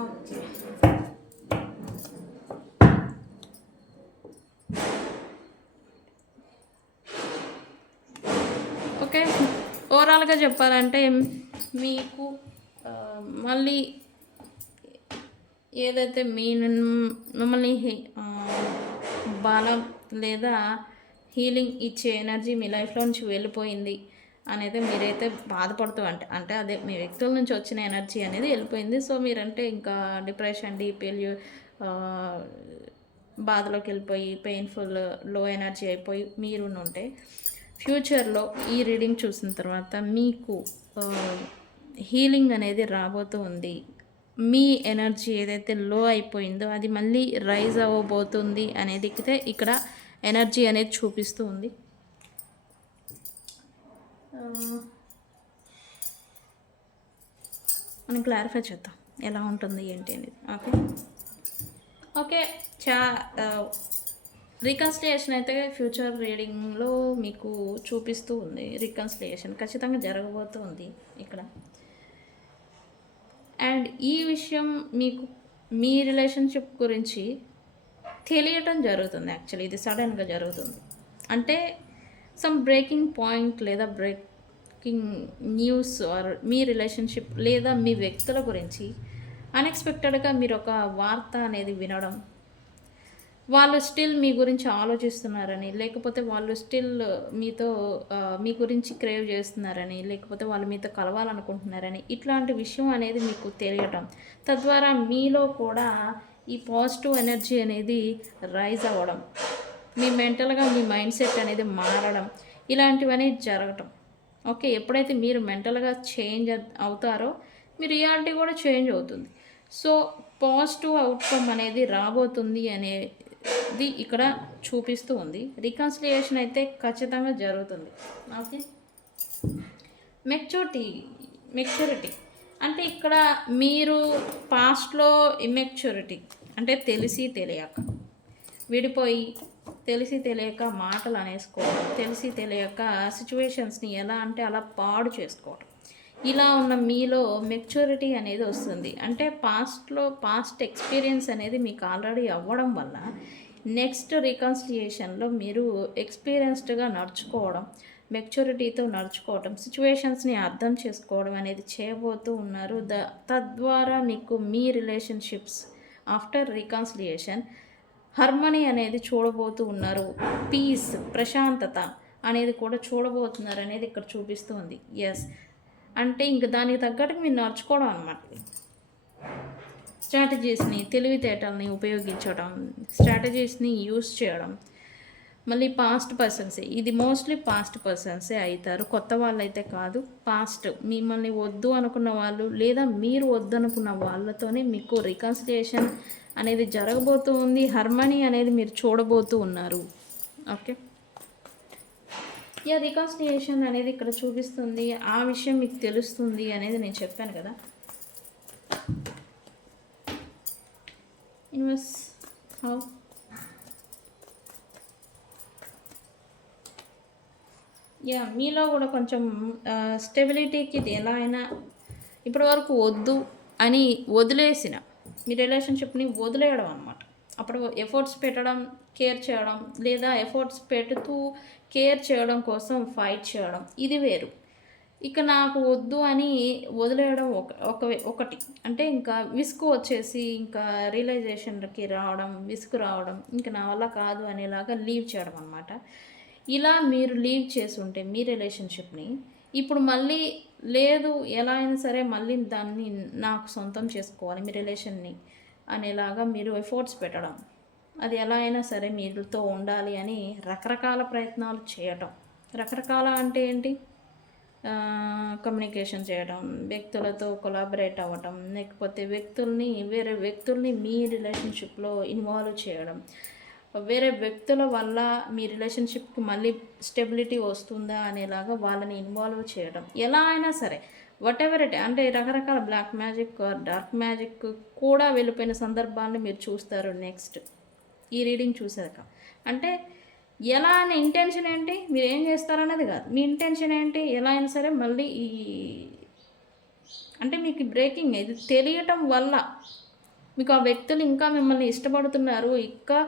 Okay. Okay, ఓవరాల్గా చెప్పాలంటే మీకు మళ్ళీ ఏదైతే మిమ్మల్ని లేదా హీలింగ్ ఇచ్చే ఎనర్జీ మీ లైఫ్లో నుంచి వెళ్ళిపోయింది అనేది మీరైతే బాధపడుతూ అంటే అదే మీ వ్యక్తుల నుంచి వచ్చిన ఎనర్జీ అనేది వెళ్ళిపోయింది. సో మీరంటే ఇంకా డిప్రెషన్, బాధలోకి వెళ్ళిపోయి పెయిన్ఫుల్, లో ఎనర్జీ అయిపోయి మీరు ఉంటే ఫ్యూచర్లో ఈ రీడింగ్ చూసిన తర్వాత మీకు హీలింగ్ అనేది రాబోతూ ఉంది. మీ ఎనర్జీ ఏదైతే లో అయిపోయిందో అది మళ్ళీ రైజ్ అవ్వబోతుంది అనేది ఇక్కడ ఎనర్జీ అనేది చూపిస్తూ ఉంది. మనం క్లారిఫై చేద్దాం ఎలా ఉంటుంది ఏంటి అనేది. ఓకే రీకన్సిలియేషన్ అయితే ఫ్యూచర్ రీడింగ్లో మీకు చూపిస్తూ ఉంది. రీకన్సిలియేషన్ ఖచ్చితంగా జరగబోతూ ఉంది ఇక్కడ. అండ్ ఈ విషయం మీకు మీ రిలేషన్షిప్ గురించి తెలియటం జరుగుతుంది. యాక్చువల్లీ ఇది సడన్గా జరుగుతుంది. అంటే సమ్ బ్రేకింగ్ పాయింట్ లేదా బ్రేకింగ్ న్యూస్ ఆర్ మీ రిలేషన్షిప్ లేదా మీ వ్యక్తుల గురించి అన్ఎక్స్పెక్టెడ్గా మీరు ఒక వార్త అనేది వినడం, వాళ్ళు స్టిల్ మీ గురించి ఆలోచిస్తున్నారని, లేకపోతే వాళ్ళు స్టిల్ మీతో మీ గురించి క్రేవ్ చేస్తున్నారని, లేకపోతే వాళ్ళు మీతో కలవాలనుకుంటున్నారని ఇట్లాంటి విషయం అనేది మీకు తెలియటం, తద్వారా మీలో కూడా ఈ పాజిటివ్ ఎనర్జీ అనేది రైజ్ అవ్వడం, మీ మెంటల్గా మీ మైండ్ సెట్ అనేది మారడం, ఇలాంటివన్నీ జరగటం. ఓకే, ఎప్పుడైతే మీరు మెంటల్గా చేంజ్ అవుతారో మీ రియాలిటీ కూడా చేంజ్ అవుతుంది. సో పాజిటివ్ అవుట్కమ్ అనేది రాబోతుంది అనేది ఇక్కడ చూపిస్తూ ఉంది. రికన్సిలియేషన్ అయితే ఖచ్చితంగా జరుగుతుంది. ఓకే, మెచ్యూరిటీ అంటే ఇక్కడ మీరు పాస్ట్లో ఇమ్మెచ్యూరిటీ అంటే తెలిసి తెలియక విడిపోయి, తెలిసి తెలియక మాటలు అనేసుకోవడం, తెలిసి తెలియక సిచ్యువేషన్స్ని ఎలా అంటే అలా పాడు చేసుకోవడం, ఇలా ఉన్న మీలో మెచ్యూరిటీ అనేది వస్తుంది. అంటే పాస్ట్ ఎక్స్పీరియన్స్ అనేది మీకు ఆల్రెడీ అవ్వడం వల్ల నెక్స్ట్ రీకన్సిలియేషన్లో మీరు ఎక్స్పీరియన్స్డ్గా నడుచుకోవడం, మెచ్యూరిటీతో నడుచుకోవడం, సిచ్యువేషన్స్ని అర్థం చేసుకోవడం అనేది చేయబోతూ ఉన్నారు. తద్వారా మీకు మీ రిలేషన్షిప్స్ ఆఫ్టర్ రీకన్సిలియేషన్ హార్మనీ అనేది చూడబోతూ ఉన్నారు. పీస్, ప్రశాంతత అనేది కూడా చూడబోతున్నారు అనేది ఇక్కడ చూపిస్తూ ఉంది. ఎస్ అంటే ఇంక దానికి తగ్గట్టు మీరు నడుచుకోవడం అనమాట. స్ట్రాటజీస్ని, తెలివితేటల్ని ఉపయోగించడం, స్ట్రాటజీస్ని యూస్ చేయడం. మళ్ళీ పాస్ట్ పర్సన్సే, ఇది మోస్ట్లీ పాస్ట్ పర్సన్సే అవుతారు, కొత్త వాళ్ళు అయితే కాదు. పాస్ట్ మిమ్మల్ని వద్దు అనుకున్న వాళ్ళు లేదా మీరు వద్దు అనుకున్న వాళ్ళతోనే మీకు రికన్సిలియేషన్ అనేది జరగబోతూ ఉంది. హార్మనీ అనేది మీరు చూడబోతూ ఉన్నారు. ఓకే, రికన్సిలియేషన్ అనేది ఇక్కడ చూపిస్తుంది. ఆ విషయం మీకు తెలుస్తుంది అనేది నేను చెప్పాను కదా. హౌ మీలో కూడా కొంచెం స్టెబిలిటీకి ఇది ఎలా అయినా ఇప్పటి వరకు వద్దు అని వదిలేసిన మీ రిలేషన్షిప్ని వదిలేయడం అనమాట. అప్పుడు ఎఫర్ట్స్ పెట్టడం, కేర్ చేయడం, లేదా ఎఫర్ట్స్ పెడుతూ కేర్ చేయడం కోసం ఫైట్ చేయడం, ఇది వేరు. ఇక నాకు వద్దు అని వదిలేయడం ఒకటి. అంటే ఇంకా విసుగు వచ్చేసి ఇంకా రియలైజేషన్కి రావడం, విసుగు రావడం, ఇంకా నా వల్ల కాదు అనేలాగా లీవ్ చేయడం అనమాట. ఇలా మీరు లీవ్ చేసి ఉంటే మీ రిలేషన్షిప్ని ఇప్పుడు మళ్ళీ లేదు, ఎలా అయినా సరే మళ్ళీ దాన్ని నాకు సొంతం చేసుకోవాలి మీ రిలేషన్ని అనేలాగా మీరు ఎఫర్ట్స్ పెట్టడం, అది ఎలా అయినా సరే మీరుతో ఉండాలి అని రకరకాల ప్రయత్నాలు చేయటం. రకరకాల అంటే ఏంటి? కమ్యూనికేషన్ చేయడం, వ్యక్తులతో కొలాబరేట్ అవ్వటం, లేకపోతే వేరే వ్యక్తుల్ని మీ రిలేషన్షిప్లో ఇన్వాల్వ్ చేయడం, వేరే వ్యక్తుల వల్ల మీ రిలేషన్షిప్కి మళ్ళీ స్టెబిలిటీ వస్తుందా అనేలాగా వాళ్ళని ఇన్వాల్వ్ చేయడం, ఎలా అయినా సరే వాట్ ఎవర్ ఇట్. అంటే రకరకాల బ్లాక్ మ్యాజిక్, డార్క్ మ్యాజిక్ కూడా వెళ్ళిపోయిన సందర్భాలను మీరు చూస్తారు నెక్స్ట్ ఈ రీడింగ్ చూసాక. అంటే ఎలా అనే ఇంటెన్షన్ ఏంటి, మీరు ఏం చేస్తారనేది కాదు, మీ ఇంటెన్షన్ ఏంటి, ఎలా అయినా సరే మళ్ళీ అంటే మీకు బ్రేకింగ్ ఇది తెలియటం వల్ల మీకు ఆ వ్యక్తులు ఇంకా మిమ్మల్ని ఇష్టపడుతున్నారు, ఇంకా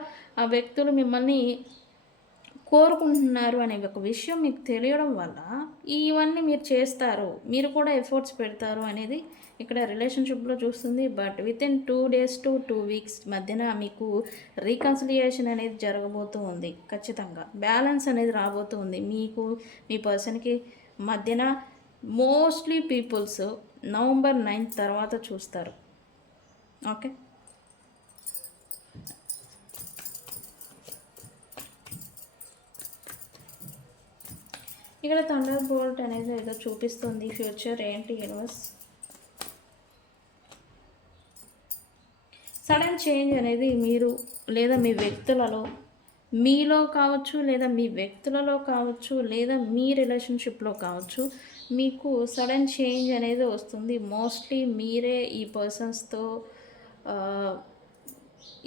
ఆ వ్యక్తులు మిమ్మల్ని కోరుకుంటున్నారు అనే ఒక విషయం మీకు తెలియడం వల్ల ఇవన్నీ మీరు చేస్తారు, మీరు కూడా ఎఫర్ట్స్ పెడతారు అనేది ఇక్కడ రిలేషన్షిప్లో చూస్తుంది. But within 2 days to 2 weeks మధ్యన మీకు రీకన్సిలియేషన్ అనేది జరగబోతూ ఉంది. ఖచ్చితంగా బ్యాలెన్స్ అనేది రాబోతూ ఉంది మీకు మీ పర్సన్కి మధ్యన. మోస్ట్లీ పీపుల్స్ November 9th తర్వాత చూస్తారు. ఓకే, ఇక్కడ థండర్ బోల్ట్ అనేది ఏదో చూపిస్తుంది. ఫ్యూచర్ ఏంటి యూనివర్స్? సడన్ చేంజ్ అనేది మీరు లేదా మీ వ్యక్తులలో, మీలో కావచ్చు లేదా మీ వ్యక్తులలో కావచ్చు లేదా మీ రిలేషన్షిప్లో కావచ్చు, మీకు సడన్ చేంజ్ అనేది వస్తుంది. మోస్ట్లీ మీరే ఈ పర్సన్స్తో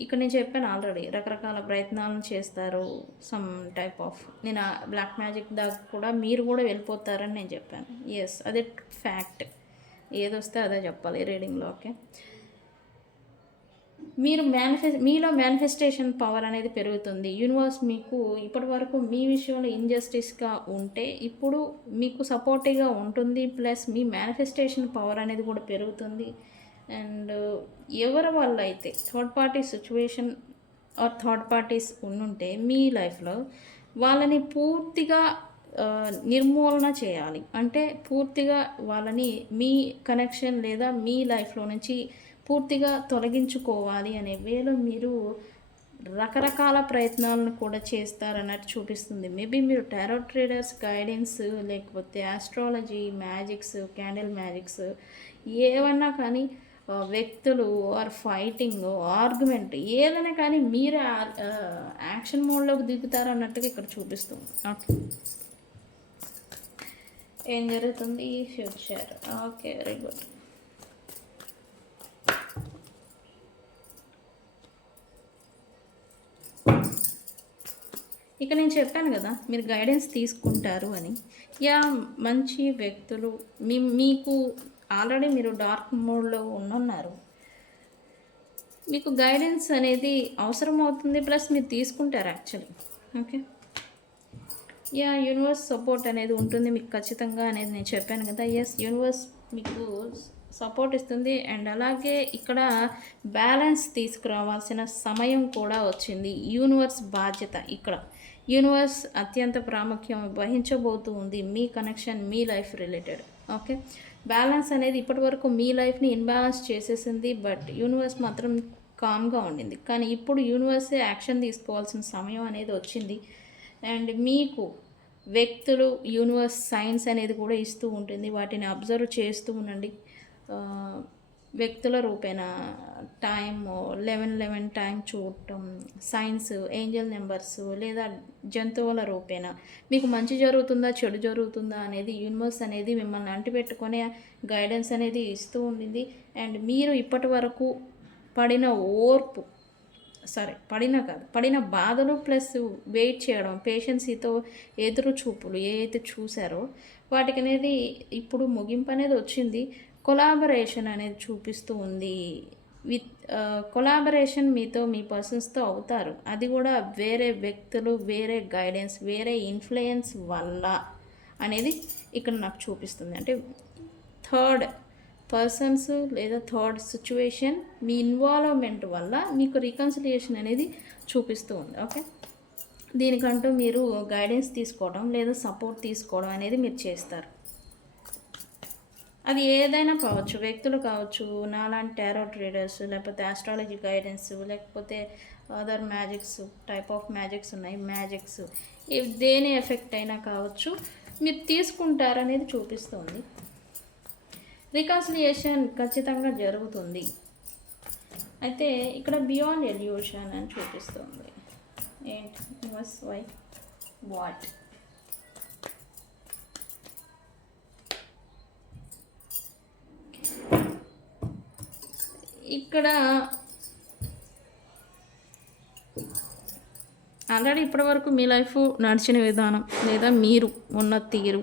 ఇక్కడ నేను చెప్పాను ఆల్రెడీ, రకరకాల ప్రయత్నాలను చేస్తారు. సమ్ టైప్ ఆఫ్ నేను బ్లాక్ మ్యాజిక్ దాకా కూడా మీరు కూడా వెళ్ళిపోతారని నేను చెప్పాను. ఎస్, అదే ఫ్యాక్ట్. ఏదొస్తే అదే చెప్పాలి రీడింగ్లో. ఓకే, మీరు మీలో మేనిఫెస్టేషన్ పవర్ అనేది పెరుగుతుంది. యూనివర్స్ మీకు ఇప్పటి వరకు మీ విషయంలో ఇంజస్టిస్గా ఉంటే ఇప్పుడు మీకు సపోర్టివ్గా ఉంటుంది. ప్లస్ మీ మేనిఫెస్టేషన్ పవర్ అనేది కూడా పెరుగుతుంది. అండ్ ఎవరి వల్ల అయితే third party situation or third parties ఉంటే మీ లైఫ్లో వాళ్ళని పూర్తిగా నిర్మూలన చేయాలి. అంటే పూర్తిగా వాళ్ళని మీ కనెక్షన్ లేదా మీ లైఫ్లో నుంచి పూర్తిగా తొలగించుకోవాలి అనే వేలో మీరు రకరకాల ప్రయత్నాలను కూడా చేస్తారన్నట్టు చూపిస్తుంది. మేబీ మీరు టారో ట్రేడర్స్ గైడెన్స్, లేకపోతే ఆస్ట్రాలజీ, మ్యాజిక్స్, క్యాండిల్ మ్యాజిక్స్ ఏమన్నా కానీ, వ్యక్తులు ఆర్ ఫైటింగ్, ఆర్గ్యుమెంట్ ఏదైనా కానీ మీరే యాక్షన్ మోడ్లోకి దిగుతారు అన్నట్టుగా ఇక్కడ చూపిస్తుంది. ఓకే, ఏం జరుగుతుంది ఫ్యూచర్? Okay, very good. ఇక నేను చెప్పాను కదా మీరు గైడెన్స్ తీసుకుంటారు అని. యా, మంచి వ్యక్తులు మీకు ఆల్రెడీ మీరు డార్క్ మోడ్లో ఉన్నారు, మీకు గైడెన్స్ అనేది అవసరం అవుతుంది. ప్లస్ మీరు తీసుకుంటారు actually. Okay, yeah, universe support అనేది ఉంటుంది మీకు ఖచ్చితంగా అనేది నేను చెప్పాను కదా. ఎస్, యూనివర్స్ మీకు సపోర్ట్ ఇస్తుంది. అండ్ అలాగే ఇక్కడ బ్యాలెన్స్ తీసుకురావాల్సిన సమయం కూడా వచ్చింది. యూనివర్స్ బాధ్యత ఇక్కడ. యూనివర్స్ అత్యంత ప్రాముఖ్యం వహించబోతూ ఉంది మీ కనెక్షన్, మీ లైఫ్ రిలేటెడ్. ఓకే, బ్యాలెన్స్ అనేది ఇప్పటి వరకు మీ లైఫ్ని ఇన్బ్యాలెన్స్ చేసేసింది. బట్ యూనివర్స్ మాత్రం కామ్గా ఉండింది. కానీ ఇప్పుడు యూనివర్సే యాక్షన్ తీసుకోవాల్సిన సమయం అనేది వచ్చింది. అండ్ మీకు వ్యక్తులు, యూనివర్స్ సైన్స్ అనేది కూడా ఇస్తూ ఉంటుంది. వాటిని అబ్జర్వ్ చేస్తూ ఉండండి. వ్యక్తుల రూపేణ టైం 11 టైం చూడటం, సైన్స్, ఏంజల్ నెంబర్స్, లేదా జంతువుల రూపేణ మీకు మంచి జరుగుతుందా చెడు జరుగుతుందా అనేది యూనివర్స్ అనేది మిమ్మల్ని అంటిపెట్టుకునే గైడెన్స్ అనేది ఇస్తూ ఉండింది. అండ్ మీరు ఇప్పటి వరకు పడిన ఓర్పు, పడిన బాధలు ప్లస్ వెయిట్ చేయడం, పేషెన్సీతో ఎదురు చూపులు ఏదైతే చూసారో వాటికి అనేది ఇప్పుడు ముగింపు అనేది వచ్చింది. కొలాబరేషన్ అనేది చూపిస్తూ ఉంది. కొలాబరేషన్ మీతో మీ పర్సన్స్తో అవుతారు. అది కూడా వేరే వ్యక్తులు, వేరే గైడెన్స్, వేరే ఇన్ఫ్లుయెన్స్ వల్ల అనేది ఇక్కడ నాకు చూపిస్తుంది. అంటే థర్డ్ పర్సన్స్ లేదా థర్డ్ సిచ్యువేషన్ మీ ఇన్వాల్వ్మెంట్ వల్ల మీకు రికన్సిలియేషన్ అనేది చూపిస్తూ ఉంది. ఓకే, దీనికంటూ మీరు గైడెన్స్ తీసుకోవడం లేదా సపోర్ట్ తీసుకోవడం అనేది మీరు చేస్తారు. అది ఏదైనా కావచ్చు, వ్యక్తులు కావచ్చు, నాలాంటి టారో ట్రేడర్స్, లేకపోతే ఆస్ట్రాలజీ గైడెన్స్, లేకపోతే other magics, type of magics ఉన్నాయి, మ్యాజిక్స్, ఇవి దేని ఎఫెక్ట్ అయినా కావచ్చు, మీరు తీసుకుంటారనేది చూపిస్తుంది. రికన్సిలియేషన్ ఖచ్చితంగా జరుగుతుంది. అయితే ఇక్కడ బియాండ్ ఎల్యూషన్ అని చూపిస్తుంది. ఏంటి వై వాట్? ఇక్కడ ఆల్రెడీ ఇప్పటి వరకు మీ లైఫ్ నడిచిన విధానం, లేదా మీరు ఉన్న తీరు,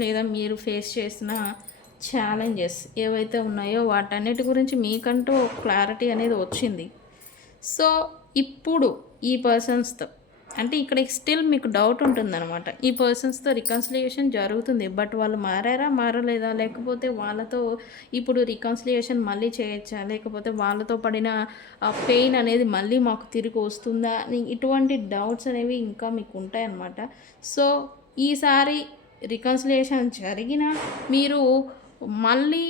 లేదా మీరు ఫేస్ చేసిన ఛాలెంజెస్ ఏవైతే ఉన్నాయో వాటన్నిటి గురించి మీకంటూ క్లారిటీ అనేది వచ్చింది. సో ఇప్పుడు ఈ పర్సన్స్తో అంటే ఇక్కడ స్టిల్ మీకు డౌట్ ఉంటుందన్నమాట. ఈ పర్సన్స్‌తో రికన్సిలియేషన్ జరుగుతుంది. బట్ వాళ్ళు మారారా? మారలేదా? లేకపోతే వాళ్ళతో ఇప్పుడు రికన్సిలియేషన్ మళ్ళీ చేయొచ్చా? లేకపోతే వాళ్ళతో పడిన పెయిన్ అనేది మళ్ళీ మాకు తిరిగి వస్తుందా? ఇటువంటి డౌట్స్ అనేవి ఇంకా మీకు ఉంటాయన్నమాట. సో, ఈసారి రికన్సిలియేషన్ జరిగినా మీరు మళ్ళీ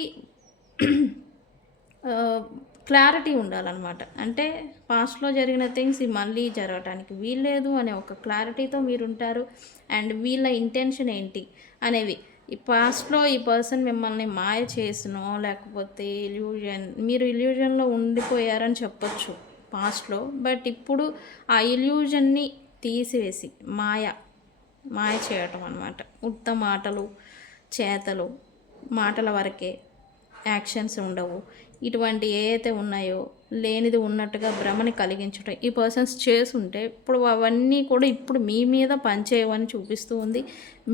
క్లారిటీ ఉండాలన్నమాట. అంటే పాస్ట్‌లో జరిగిన థింగ్స్ మళ్ళీ జరగటానికి వీల్లేదు అనే ఒక క్లారిటీతో మీరుంటారు. అండ్ వీళ్ళ ఇంటెన్షన్ ఏంటి అనేవి. ఈ పాస్ట్‌లో ఈ పర్సన్ మిమ్మల్ని మాయ చేసినో, లేకపోతే మీరు ఇల్యూజన్‌లో ఉండిపోయారని చెప్పొచ్చు పాస్ట్‌లో. బట్ ఇప్పుడు ఆ ఇల్యూజన్‌ని తీసివేసి మాయ చేయటం అనమాట. ఉత్త మాటలు, చేతలు, మాటల వరకే, యాక్షన్స్ ఉండవు. ఇటువంటి ఏవైతే ఉన్నాయో లేనిది ఉన్నట్టుగా భ్రమని కలిగించడం ఈ పర్సన్స్ చేసుంటే ఇప్పుడు అవన్నీ కూడా ఇప్పుడు మీ మీద పనిచేయవని చూపిస్తూ ఉంది.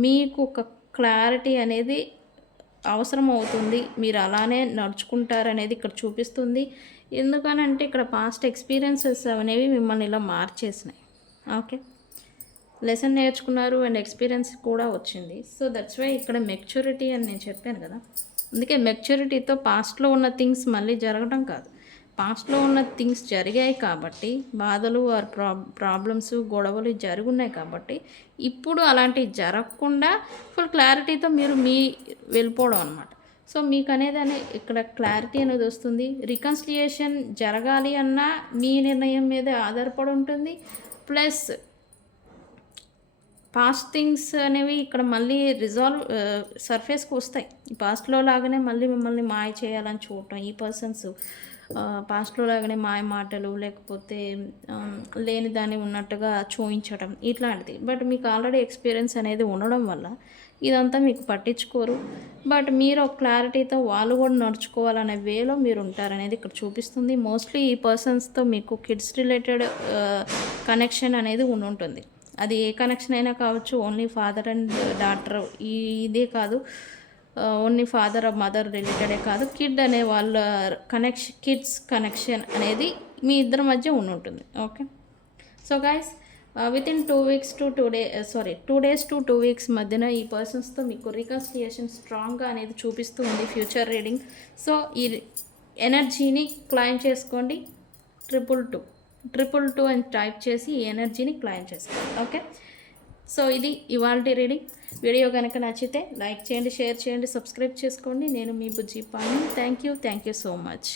మీకు ఒక క్లారిటీ అనేది అవసరం అవుతుంది. మీరు అలానే నడుచుకుంటారనేది ఇక్కడ చూపిస్తుంది. ఎందుకనంటే ఇక్కడ పాస్ట్ ఎక్స్పీరియన్సెస్ అనేవి మిమ్మల్ని ఇలా మార్చేసినాయి. ఓకే, లెసన్ నేర్చుకున్నారు అండ్ ఎక్స్పీరియన్స్ కూడా వచ్చింది. సో దట్స్ వై ఇక్కడ మెచ్యూరిటీ అని నేను చెప్పాను కదా. అందుకే మెచ్యూరిటీతో పాస్ట్లో ఉన్న థింగ్స్ మళ్ళీ జరగడం కాదు, పాస్ట్లో ఉన్న థింగ్స్ జరిగాయి కాబట్టి బాధలు ఆర్ ప్రాబ్లమ్స్ గొడవలు జరుగున్నాయి కాబట్టి ఇప్పుడు అలాంటివి జరగకుండా ఫుల్ క్లారిటీతో మీరు వెళ్ళిపోవడం అనమాట. సో మీకు అనేది ఇక్కడ క్లారిటీ అనేది వస్తుంది. రికన్సిలియేషన్ జరగాలి అన్నా మీ నిర్ణయం మీద ఆధారపడి ఉంటుంది. ప్లస్ పాస్ట్ థింగ్స్ అనేవి ఇక్కడ మళ్ళీ సర్ఫేస్కి వస్తాయి. ఈ పాస్ట్లో లాగానే మళ్ళీ మిమ్మల్ని మాయ చేయాలని చూడటం ఈ పర్సన్స్ పాస్ట్లో లాగానే మాయ మాటలు లేకపోతే లేని దాన్ని ఉన్నట్టుగా చూపించడం ఇట్లాంటిది. బట్ మీకు ఆల్రెడీ ఎక్స్పీరియన్స్ అనేది ఉండడం వల్ల ఇదంతా మీకు పట్టించుకోరు. బట్ మీరు ఒక క్లారిటీతో వాళ్ళు కూడా నడుచుకోవాలనే వేలో మీరు ఉంటారనేది ఇక్కడ చూపిస్తుంది. మోస్ట్లీ ఈ పర్సన్స్తో మీకు కిడ్స్ రిలేటెడ్ కనెక్షన్ అనేది ఉంటుంది. అది ఏ కనెక్షన్ అయినా కావచ్చు. ఓన్లీ ఫాదర్ అండ్ డాటర్ ఇదే కాదు, ఓన్లీ ఫాదర్ మదర్ రిలేటెడే కాదు, కిడ్ అనే వాళ్ళ కిడ్స్ కనెక్షన్ అనేది మీ ఇద్దరి మధ్య ఉంటుంది. Okay, so guys within 2 weeks to 2 days to 2 weeks మధ్యన ఈ పర్సన్స్తో మీకు రికన్సిలియేషన్ స్ట్రాంగ్గా అనేది చూపిస్తూ ఉంది ఫ్యూచర్ రీడింగ్. సో ఈ ఎనర్జీని క్లైమ్ చేసుకోండి. 222 అని టైప్ చేసి ఈ ఎనర్జీని క్లైమ్ చేసుకోండి. ఓకే, సో ఇది ఇవాల్టి రీడింగ్. వీడియో కనుక నచ్చితే లైక్ చేయండి, షేర్ చేయండి, సబ్స్క్రైబ్ చేసుకోండి. నేను మీ Bujji Pani. Thank you so much.